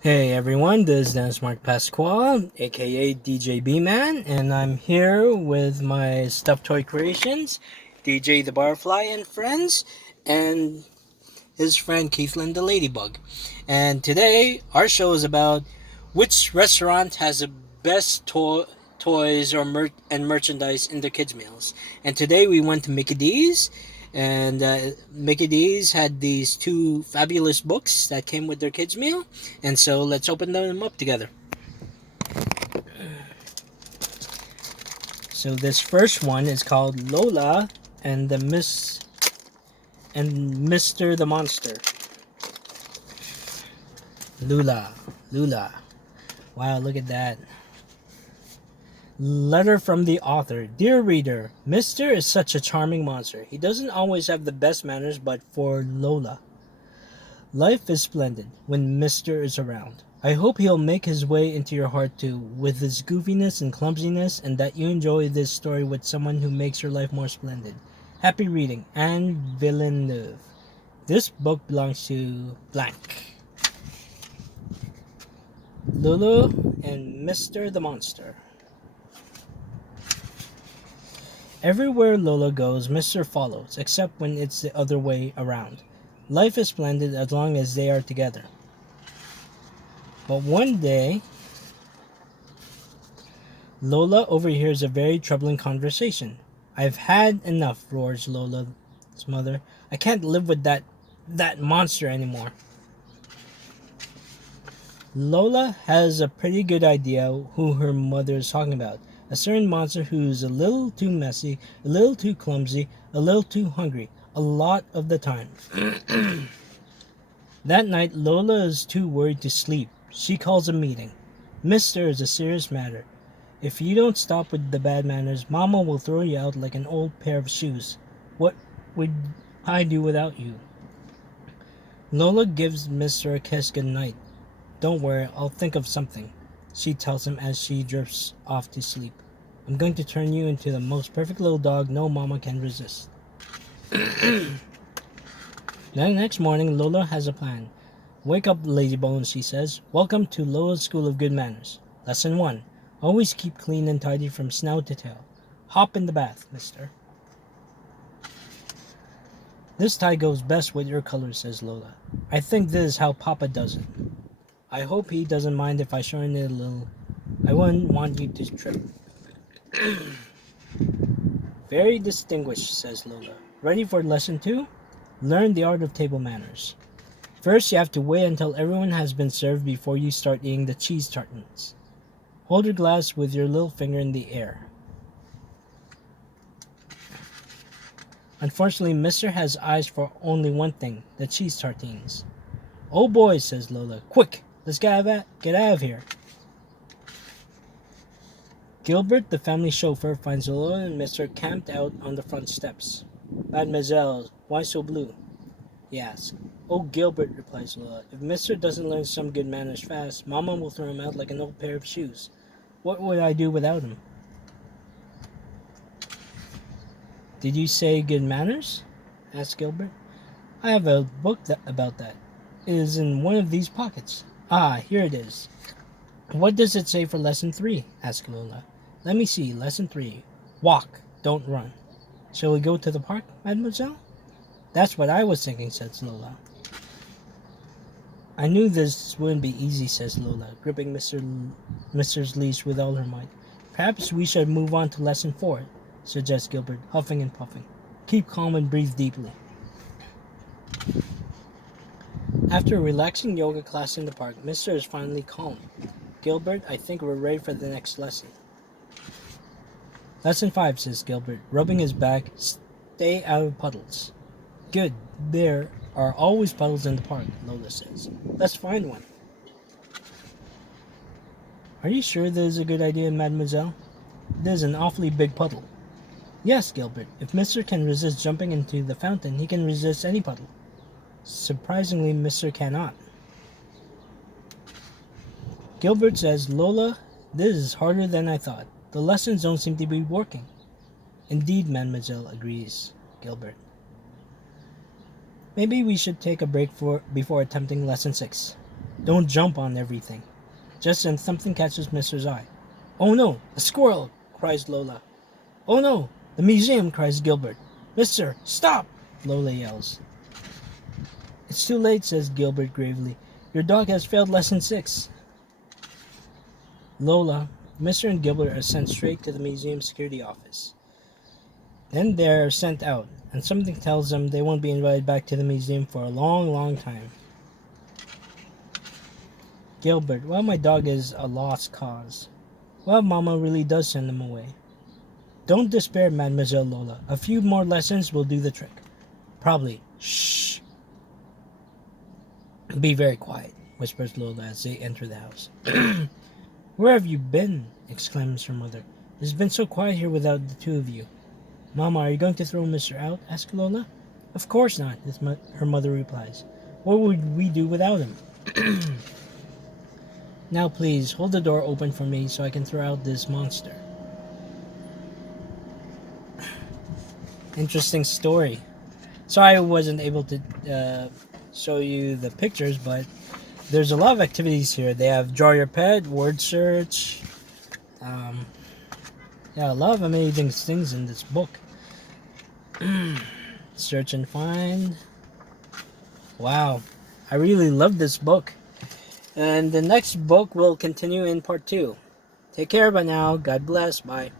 Hey everyone, this is Mark Pascual, aka DJB Man, and I'm here with my stuffed toy creations, DJ the Barfly and friends, and his friend Keithlin the Ladybug. And today, our show is about which restaurant has the best toys and merchandise in their kids' meals. And today we went to Mickey D's, and Mickey D's had these two fabulous books that came with their kids' meal. And so let's open them up together. So this first one is called Lola and the Miss and Mr. the Monster. Lula. Wow, look at that. Letter from the author. Dear reader, Mr. is such a charming monster. He doesn't always have the best manners, but for Lola, life is splendid when Mr. is around. I hope he'll make his way into your heart too, with his goofiness and clumsiness, and that you enjoy this story with someone who makes your life more splendid. Happy reading, Anne Villeneuve. This book belongs to blank. Lulu and Mr. the Monster. Everywhere Lola goes, Mr. follows, except when it's the other way around. Life is splendid as long as they are together. But one day, Lola overhears a very troubling conversation. I've had enough, roars Lola's mother. I can't live with that monster anymore. Lola has a pretty good idea who her mother is talking about. A certain monster who's a little too messy, a little too clumsy, a little too hungry, a lot of the time. That night, Lola is too worried to sleep. She calls a meeting. Mister is a serious matter. If you don't stop with the bad manners, Mama will throw you out like an old pair of shoes. What would I do without you? Lola gives Mister a kiss goodnight. Don't worry, I'll think of something, she tells him as she drifts off to sleep. I'm going to turn you into the most perfect little dog no mama can resist. The next morning, Lola has a plan. Wake up, lazy bones, she says. Welcome to Lola's School of Good Manners. Lesson 1. Always keep clean and tidy from snout to tail. Hop in the bath, mister. This tie goes best with your colors, says Lola. I think this is how Papa does it. I hope he doesn't mind if I shorten it a little. I wouldn't want you to trip. Very distinguished, says Lola. Ready for lesson 2? Learn the art of table manners. First, you have to wait until everyone has been served before you start eating the cheese tartans. Hold your glass with your little finger in the air. Unfortunately, Mister has eyes for only one thing, the cheese tartines. Oh boy, says Lola. Quick! Let's get out of here. Gilbert, the family chauffeur, finds Lola and Mister camped out on the front steps. Mademoiselle, why so blue? He asks. Oh, Gilbert, replies Lola. If Mister doesn't learn some good manners fast, Mama will throw him out like an old pair of shoes. What would I do without him? Did you say good manners? Asked Gilbert. I have a book about that. It is in one of these pockets. Ah, here it is. What does it say for lesson 3? Asked Lola. Let me see, lesson 3. Walk, don't run. Shall we go to the park, mademoiselle? That's what I was thinking, says Lola. I knew this wouldn't be easy, says Lola, gripping Mister's leash with all her might. Perhaps we should move on to lesson 4, suggests Gilbert, huffing and puffing. Keep calm and breathe deeply. After a relaxing yoga class in the park, Mister is finally calm. Gilbert, I think we're ready for the next lesson. Lesson 5, says Gilbert, rubbing his back. Stay out of puddles. Good. There are always puddles in the park, Lola says. Let's find one. Are you sure this is a good idea, mademoiselle? This is an awfully big puddle. Yes, Gilbert. If Mister can resist jumping into the fountain, he can resist any puddle. Surprisingly, Mister cannot. Gilbert says, Lola, this is harder than I thought. The lessons don't seem to be working. Indeed, mademoiselle, agrees Gilbert. Maybe we should take a break before attempting lesson 6. Don't jump on everything. Just then something catches Mister's eye. Oh no, a squirrel, cries Lola. Oh no, the museum, cries Gilbert. Mister, stop, Lola yells. It's too late, says Gilbert gravely. Your dog has failed lesson 6. Lola, Mister and Gilbert are sent straight to the museum security office. Then they're sent out, and something tells them they won't be invited back to the museum for a long, long time. Gilbert, well, my dog is a lost cause. Well, Mama really does send him away. Don't despair, Mademoiselle Lola. A few more lessons will do the trick. Probably. Shh. Be very quiet, whispers Lola as they enter the house. Where have you been? Exclaims her mother. It's been so quiet here without the two of you. Mama, are you going to throw Mister out? Asks Lola. Of course not, her mother replies. What would we do without him? Now please, hold the door open for me so I can throw out this monster. Interesting story. Sorry I wasn't able to show you the pictures, but there's a lot of activities here. They have draw your pet, word search. Yeah, a lot of amazing things in this book. Search and find. Wow, I really love this book. And the next book will continue in part 2. Take care by now. God bless. Bye.